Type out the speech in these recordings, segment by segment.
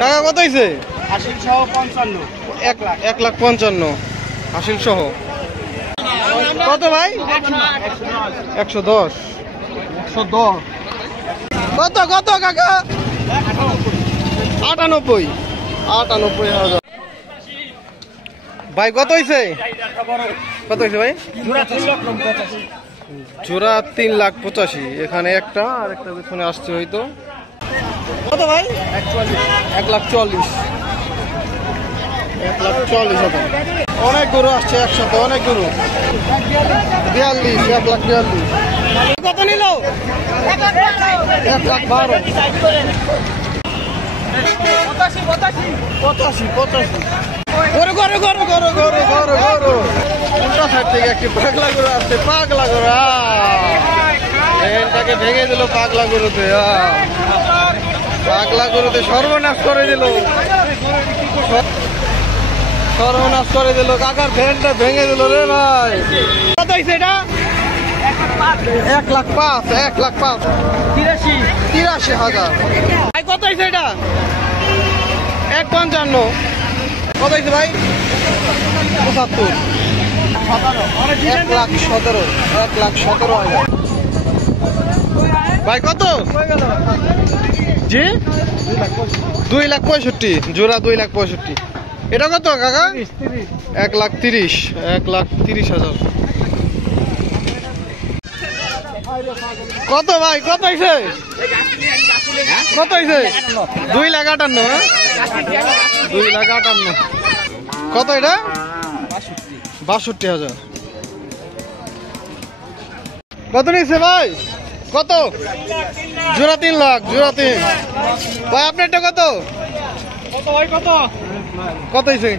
টাকা কত হয়েছে? হাসিল সহ 55। 1,55,000 হাসিল সহ। কত ভাই? 110। 110 কত কত কাকা? 98,000 ভাই। কত হয়েছে? কত হয়েছে ভাই? জোড়া 3,85,000। এখানে একটা আর একটা পেছনে আসছে হয়তো। কত ভাই? 1,40,000। 1,40,000। অনেক গরু আসছে একসাথে, অনেক গরু। 42, 1,42,000। কত নিল? 1,12,000। 85। গরু গরু গরু গরু গরু গরু গরু উল্টা সাইড থেকে একটি পাগলা গরু আসছে। পাগলা গরু এটাকে ভেঙে দিল। পাগলা গরুতে পাগলা গরুতে সর্বনাশ করে দিল। সর্বনাশ করে দিল। কাকার ভ্যানটা ভেঙে দিল রে ভাই। কত হয়েছে এটা? 1,05,000। 83,000 ভাই। কত হয়েছে এটা? 1,55,000। কত হয়েছে ভাই? 75। 1,17,000। 1,17,000 ভাই। কত? জি 2,65,000 জোড়া। 2,65,000। এটা কত কাকা? 1,30,000। 1,30,000 কত ভাই? কত হয়েছে? কত হয়েছে? 2,58,000। 2,58,000 কত এটা? 62,000 কত নিচ্ছে ভাই? কত? জোড়া 3 লাখ। জোড়া 3 ভাই। আপনারটা কত? কত হয়েছে?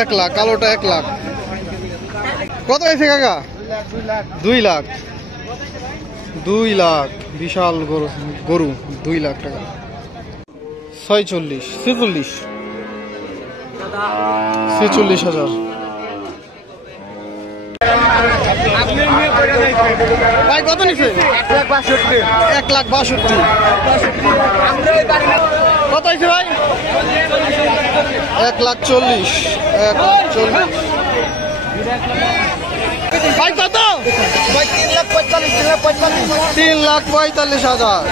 1 লাখ। কালোটা 1 লাখ। কত হয়েছে কাকা? 2 লাখ। 2 লাখ বিশাল গরু। গরু 2 লাখ টাকা। 46, 46,000 ভাই। কত নিচ্ছে? 1,62,000। কত হয়েছে ভাই? 1,40,000। 1,40,000 ভাই। কত? 3,45,000। 3,45,000